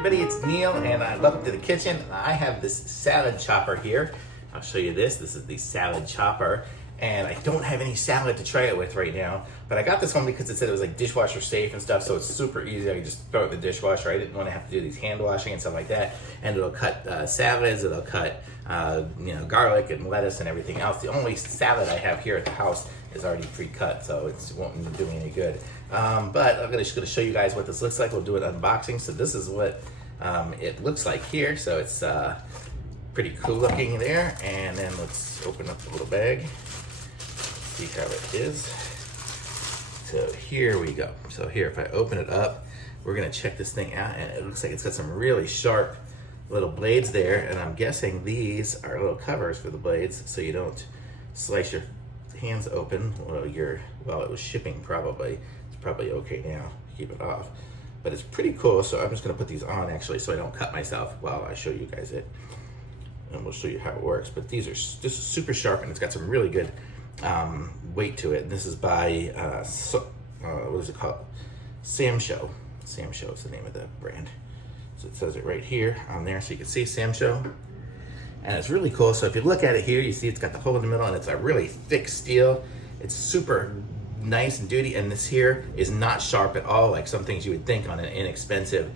everybody, it's Neil and welcome to the kitchen. I have this salad chopper here. I'll show you this. This is the salad chopper and I don't have any salad to try it with right now, but I got this one because it said it was like dishwasher safe and stuff, so it's super easy. I can just throw it in the dishwasher. I didn't want to have to do these hand washing and stuff like that, and it'll cut salads, it'll cut garlic and lettuce and everything else. The only salad I have here at the house is already pre-cut, so it won't do me any good. But I'm just going to show you guys what this looks like. We'll do an unboxing. So this is what it looks like here. So it's pretty cool looking there. And then let's open up the little bag, see how it is. So here we go. So here, if I open it up, we're going to check this thing out, and it looks like it's got some really sharp little blades there, and I'm guessing these are little covers for the blades so you don't slice your hands open while it was shipping. Probably it's probably okay now to keep it off, but it's pretty cool. So I'm just going to put these on actually so I don't cut myself while I show you guys it, and we'll show you how it works. But these are just super sharp, and it's got some really good weight to it. And this is by what is it called? Samshow. Samshow is the name of the brand. So it says it right here on there, so you can see Samshow. And it's really cool. So if you look at it here, you see it's got the hole in the middle, and it's a really thick steel. It's super nice and duty, and this here is not sharp at all, like some things you would think on an inexpensive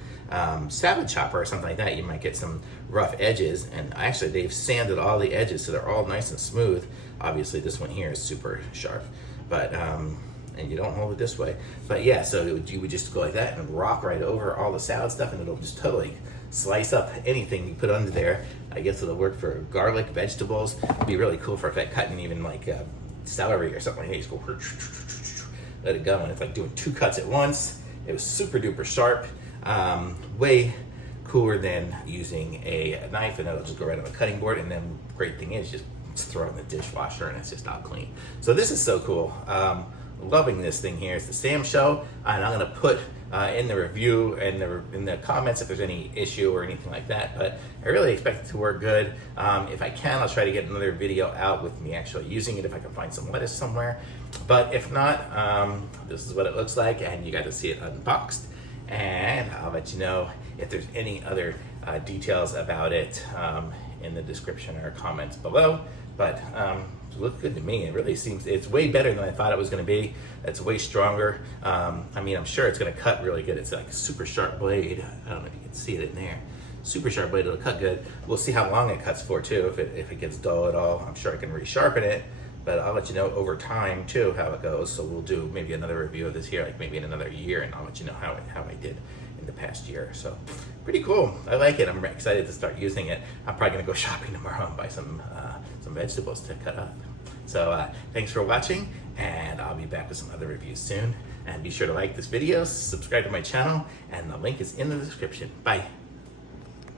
salad chopper or something like that. You might get some rough edges, and actually they've sanded all the edges so they're all nice and smooth. Obviously this one here is super sharp, but and you don't hold it this way. But yeah, so you would just go like that and rock right over all the salad stuff, and it'll just totally slice up anything you put under there. I guess it'll work for garlic, vegetables. It'd be really cool for cutting even like celery or something like that. You just go, let it go, and it's like doing 2 cuts at once. It was super duper sharp. Way cooler than using a knife, and it'll just go right on the cutting board. And then great thing is just throw it in the dishwasher and it's just all clean. So this is so cool. Loving this thing here. It's the Samshow, and I'm going to put in the review and in the comments if there's any issue or anything like that, but I really expect it to work good. If I can, I'll try to get another video out with me actually using it if I can find some lettuce somewhere, but if not, this is what it looks like, and you got to see it unboxed, and I'll let you know if there's any other details about it in the description or comments below. But it looked good to me. It really seems, it's way better than I thought it was going to be. It's way stronger. I mean, I'm sure it's going to cut really good. It's like a super sharp blade. I don't know if you can see it in there. Super sharp blade. It'll cut good. We'll see how long it cuts for too. If it gets dull at all, I'm sure I can resharpen it. But I'll let you know over time too how it goes. So we'll do maybe another review of this here, like maybe in another year, and I'll let you know how I did in the past year. So pretty cool. I like it. I'm excited to start using it. I'm probably gonna go shopping tomorrow and buy some vegetables to cut up. So thanks for watching, and I'll be back with some other reviews soon. And be sure to like this video, subscribe to my channel, and the link is in the description. Bye.